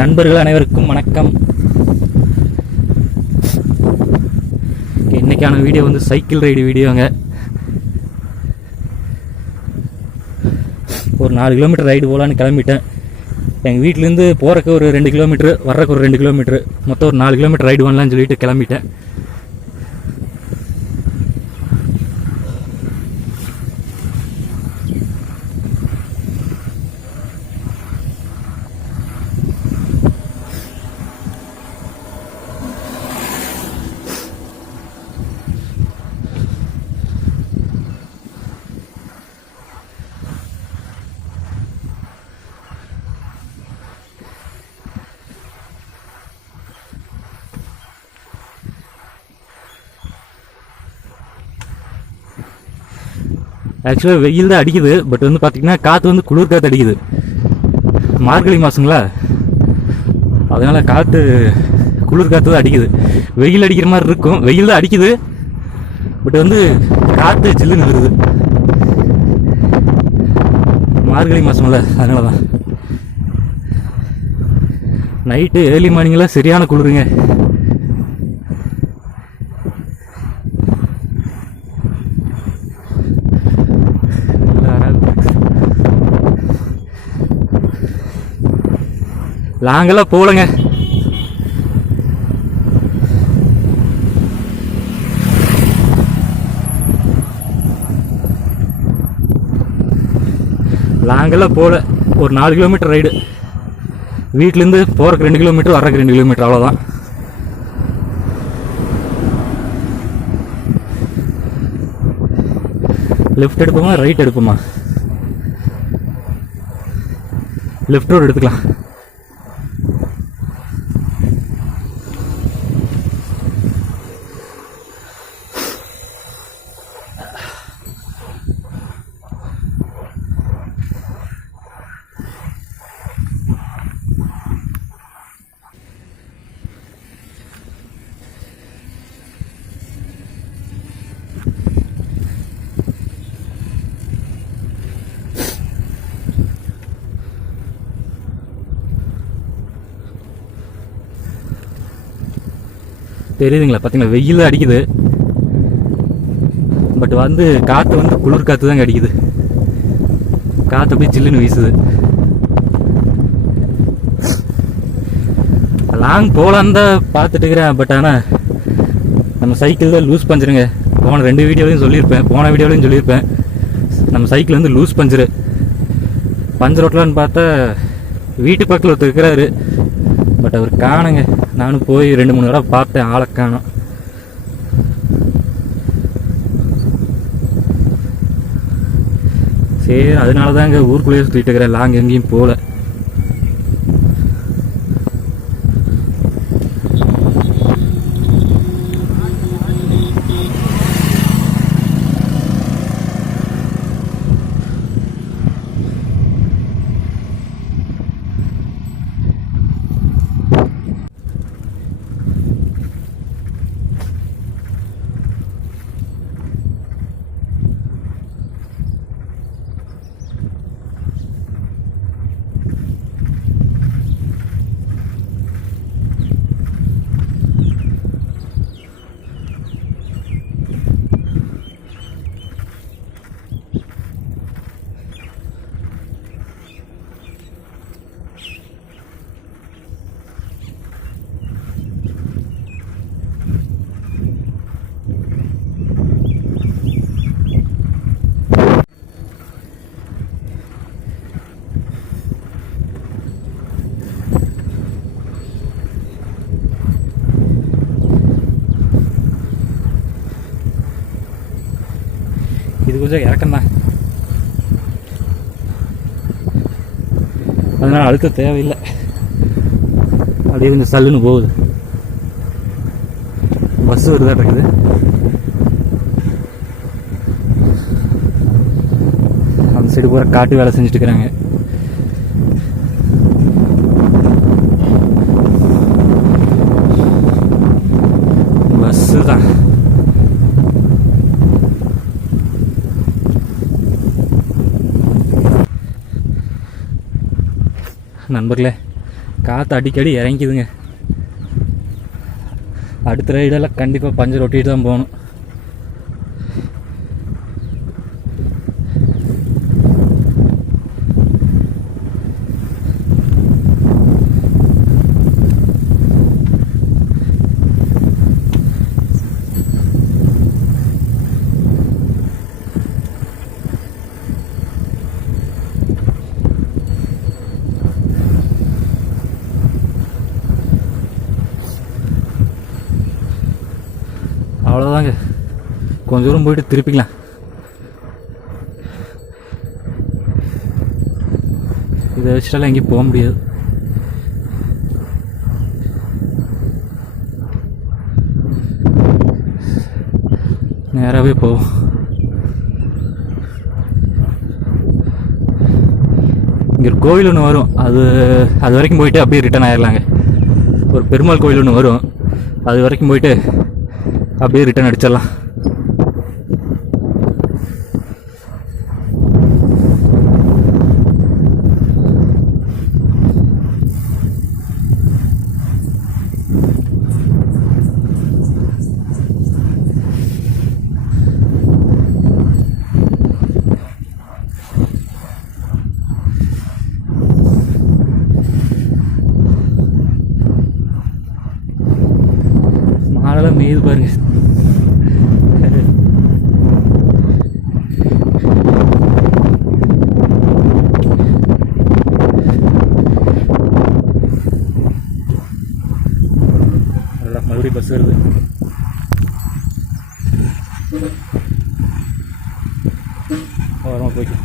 நண்பர்கள் அனைவருக்கும் வணக்கம். இன்னைக்கான வீடியோ வந்து சைக்கிள் ரைடு வீடியோங்க. ஒரு 4 கிலோமீட்டர் ரைடு போகலான்னு கிளம்பிட்டேன். எங்கள் வீட்டிலேருந்து போகிறக்கு ஒரு 2 கிலோமீட்ரு, வர்றக்கு ஒரு 2 கிலோமீட்ரு, மொத்தம் ஒரு 4 கிலோமீட்டர் ரைடு பண்ணலான்னு சொல்லிட்டு கிளம்பிட்டேன். ஆக்சுவலாக வெயில் தான் அடிக்குது, பட் வந்து பார்த்திங்கன்னா காற்று வந்து குளிர் காற்று அடிக்குது. மார்கழி மாதங்களா, அதனால் காற்று குளிர் காற்று தான் அடிக்குது. வெயில் அடிக்கிற மாதிரி இருக்கும், வெயில் தான் அடிக்குது, பட் வந்து காற்று ஜில்லுன்னு வருது. மார்கழி மாதம்ல, அதனால தான். நைட்டு ஏர்லி மார்னிங்லாம் சரியான குளிருங்க. லாங்கெல்லாம் போகலங்க. லாங்கெல்லாம் போகல. ஒரு 4 கிலோமீட்டர் ரைடு. வீட்டிலேருந்து போகிறக்கு 2 கிலோமீட்டர், வர்றக்கு 2 கிலோமீட்டர், அவ்வளோதான். லெஃப்ட் எடுப்போமா ரைட் எடுப்போமா? லெஃப்ட் ரோடு எடுத்துக்கலாம். தெரியுதுங்களா? பார்த்தீங்களா, வெயில் அடிக்குது, பட் வந்து காற்று வந்து குளிர் காற்று தாங்க அடிக்குது. காற்று அப்படியே ஜில்லுன்னு வீசுது. லாங் போகலான்னு தான் பார்த்துட்டு இருக்கிறேன், பட் ஆனால் நம்ம சைக்கிள் தான் லூஸ் பஞ்சுருங்க. போன 2 வீடியோலையும் சொல்லியிருப்பேன், போன வீடியோலையும் சொல்லியிருப்பேன், நம்ம சைக்கிள் வந்து லூஸ் பஞ்சரு. பஞ்சர் ஓட்டலான்னு பார்த்தா வீட்டு பக்கத்தில் ஒருத்தர் இருக்கிறாரு, பட் அவர் காணுங்க. நானும் போய் 2-3 தடவை பார்த்தேன், ஆளை காணோம். சரி, அதனால தாங்க ஊருக்குள்ளேயே சுற்றிட்டு இருக்கிறேன், லாங் எங்கேயும் போகல. இது கொஞ்சம் இறக்கம் தான், அதனால் அழுத்த தேவையில்லை. அப்படியே கொஞ்சம் சல்லுன்னு போகுது. பஸ் வருதா இருக்குது. அந்த சைடு பூரா காட்டு வேலை செஞ்சுட்டு இருக்கிறாங்க. பஸ்ஸு தான். நண்பர்களே, காற்று அடிக்கடி இறங்கிக்குதுங்க. அடுத்த ரைடெல்லாம் கண்டிப்பாக பஞ்சர் ஒட்டிட்டு தான் போகணும். அவ்வளோதாங்க, கொஞ்சம் தூரம் போயிட்டு திருப்பிக்கலாம். இதை வச்சுட்டாலும் எங்கேயும் போக முடியாது. நேராகவே போவோம். இங்கே ஒரு கோவில் ஒன்று வரும், அது வரைக்கும் போயிட்டு அப்படியே ரிட்டர்ன் ஆயிடலாங்க. ஒரு பெருமாள் கோவில் ஒன்று வரும், அது வரைக்கும் போயிட்டு அப்படியே ரிட்டர்ன் அடிச்சிடலாம். மாடெல்லாம் மேய்து பாருங்க. மறுபடியும் பஸ் வருது. ஓரமாக போய்க்கு.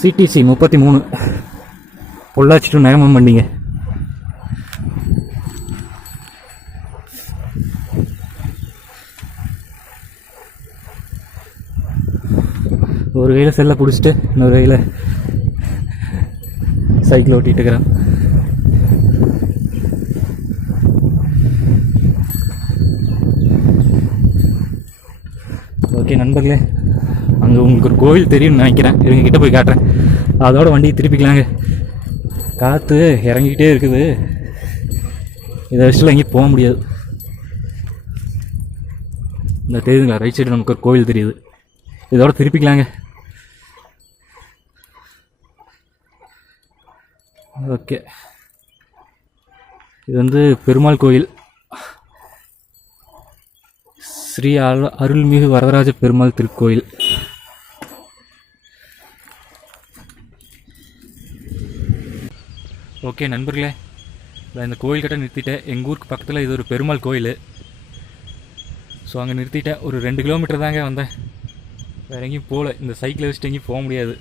சிடிசி 33 பொள்ளாச்சி டு நேமம் வண்டிங்க. ஒரு கையில் செல்லை பிடிச்சிட்டு இன்னொரு கையில் சைக்கிள் ஓட்டிகிட்டு இருக்கிறேன். ஓகே நண்பர்களே, அங்கே உங்களுக்கு ஒரு கோவில் தெரியும்னு நினைக்கிறேன். இவங்க கிட்ட போய் காட்டுறேன். அதோட வண்டியை திருப்பிக்கலாங்க. காற்று இறங்கிக்கிட்டே இருக்குது. இதை வச்சுலாம் எங்கேயும் போக முடியாது. இந்த தெரியுதுங்களா, ரைட் சைடு நமக்கு ஒரு கோவில் தெரியுது. இதோட திருப்பிக்கலாங்க. ஓகே, இது வந்து பெருமாள் கோயில், ஸ்ரீ அருள்மிகு வரதராஜ பெருமாள் திருக்கோயில். ஓகே நண்பர்களே, நான் இந்த கோயில் கிட்ட நிறுத்திட்டேன். எங்கள் ஊருக்கு பக்கத்தில் இது ஒரு பெருமாள் கோயில். ஸோ அங்கே நிறுத்திட்டேன். ஒரு 2 கிலோமீட்டர் தாங்க வந்தேன், வேறு எங்கேயும் போகல. இந்த சைக்கிளை வச்சுட்டு எங்கேயும் போக முடியாது.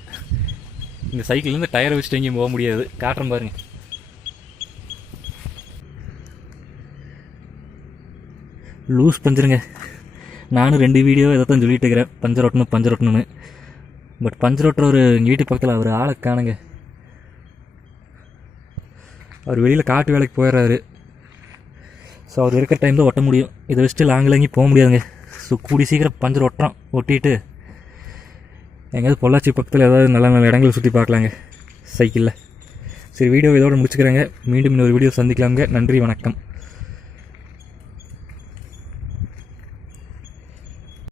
இந்த சைக்கிள்லேருந்து டயரை வச்சுட்டு எங்கேயும் போக முடியாது. காட்டுறேன் பாருங்க. லூஸ் பஞ்சருங்க. நானும் 2 வீடியோ எதை தான் சொல்லிட்டு இருக்கிறேன், பஞ்சர் ஓட்டணும்னு. பட் பஞ்சர் ஓட்டுற ஒரு வீட்டு பக்கத்தில் அவர் ஆளை காணுங்க. அவர் வெளியில் காட்டு வேலைக்கு போயிடுறாரு. ஸோ அவர் இருக்கிற டைம் தான் ஒட்ட முடியும். இதை வச்சுட்டு லாங்கில் எங்கேயும் போக முடியாதுங்க. ஸோ கூடி சீக்கிரம் பஞ்சர் ஒட்டிட்டு எங்கேயாவது பொள்ளாச்சி பக்கத்தில் ஏதாவது நல்ல நல்ல இடங்களை சுற்றி பார்க்கலாங்க சைக்கிளில். சரி, வீடியோ இதோடு முடிச்சுக்கிறேங்க. மீண்டும் இன்னொரு வீடியோ சந்திக்கலாங்க. நன்றி, வணக்கம்.